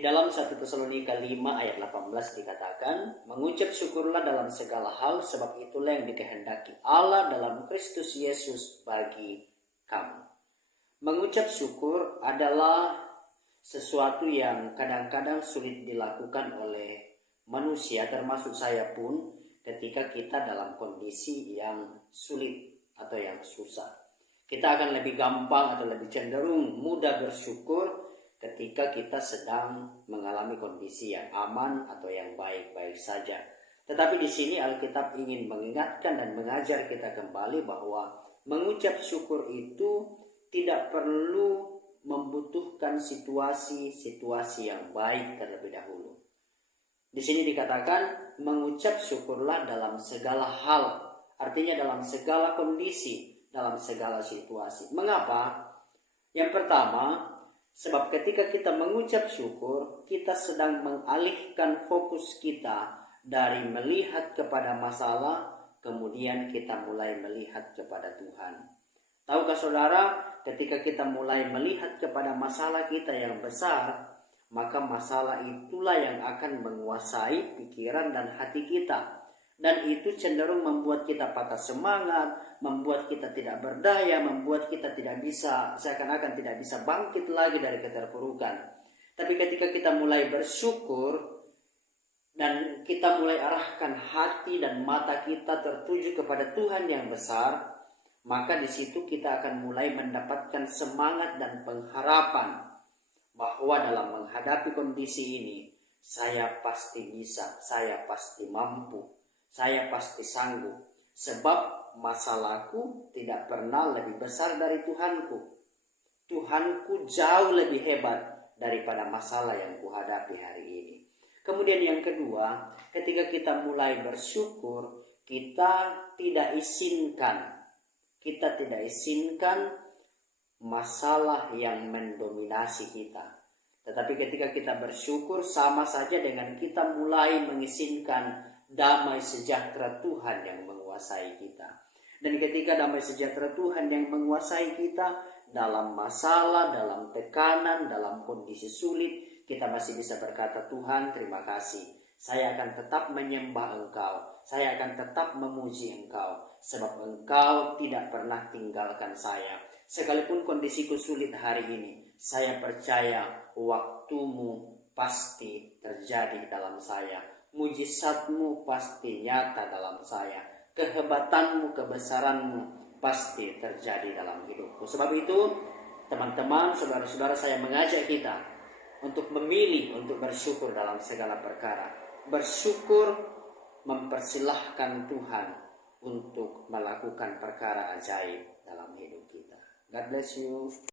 Di dalam 1 Tesalonika 5 ayat 18 dikatakan, mengucap syukurlah dalam segala hal, sebab itulah yang dikehendaki Allah dalam Kristus Yesus bagi kamu. Mengucap syukur adalah sesuatu yang kadang-kadang sulit dilakukan oleh manusia, termasuk saya pun, ketika kita dalam kondisi yang sulit atau yang susah. Kita akan lebih gampang atau lebih cenderung mudah bersyukur ketika kita sedang mengalami kondisi yang aman atau yang baik-baik saja. Tetapi di sini Alkitab ingin mengingatkan dan mengajar kita kembali bahwa mengucap syukur itu tidak perlu membutuhkan situasi-situasi yang baik terlebih dahulu. Di sini dikatakan mengucap syukurlah dalam segala hal, artinya dalam segala kondisi, dalam segala situasi. Mengapa? Yang pertama, sebab ketika kita mengucap syukur, kita sedang mengalihkan fokus kita dari melihat kepada masalah, kemudian kita mulai melihat kepada Tuhan. Tahukah saudara, ketika kita mulai melihat kepada masalah kita yang besar, maka masalah itulah yang akan menguasai pikiran dan hati kita. Dan itu cenderung membuat kita patah semangat, membuat kita tidak berdaya, membuat kita tidak bisa, seakan-akan tidak bisa bangkit lagi dari keterpurukan. Tapi ketika kita mulai bersyukur dan kita mulai arahkan hati dan mata kita tertuju kepada Tuhan yang besar, maka di situ kita akan mulai mendapatkan semangat dan pengharapan bahwa dalam menghadapi kondisi ini, saya pasti bisa, saya pasti mampu. Saya pasti sanggup, sebab masalahku tidak pernah lebih besar dari Tuhanku. Tuhanku jauh lebih hebat daripada masalah yang kuhadapi hari ini. Kemudian yang kedua, ketika kita mulai bersyukur, kita tidak izinkan masalah yang mendominasi kita. Tetapi ketika kita bersyukur, sama saja dengan kita mulai mengizinkan damai sejahtera Tuhan yang menguasai kita. Dan ketika damai sejahtera Tuhan yang menguasai kita, dalam masalah, dalam tekanan, dalam kondisi sulit, kita masih bisa berkata, Tuhan terima kasih. Saya akan tetap menyembah Engkau. Saya akan tetap memuji Engkau. Sebab Engkau tidak pernah tinggalkan saya. Sekalipun kondisiku sulit hari ini, saya percaya waktumu pasti terjadi dalam saya. Mujizatmu pasti nyata dalam saya. Kehebatanmu, kebesaranmu pasti terjadi dalam hidupku. Sebab itu, teman-teman, saudara-saudara, saya mengajak kita untuk memilih untuk bersyukur dalam segala perkara. Bersyukur mempersilahkan Tuhan untuk melakukan perkara ajaib dalam hidup kita. God bless you.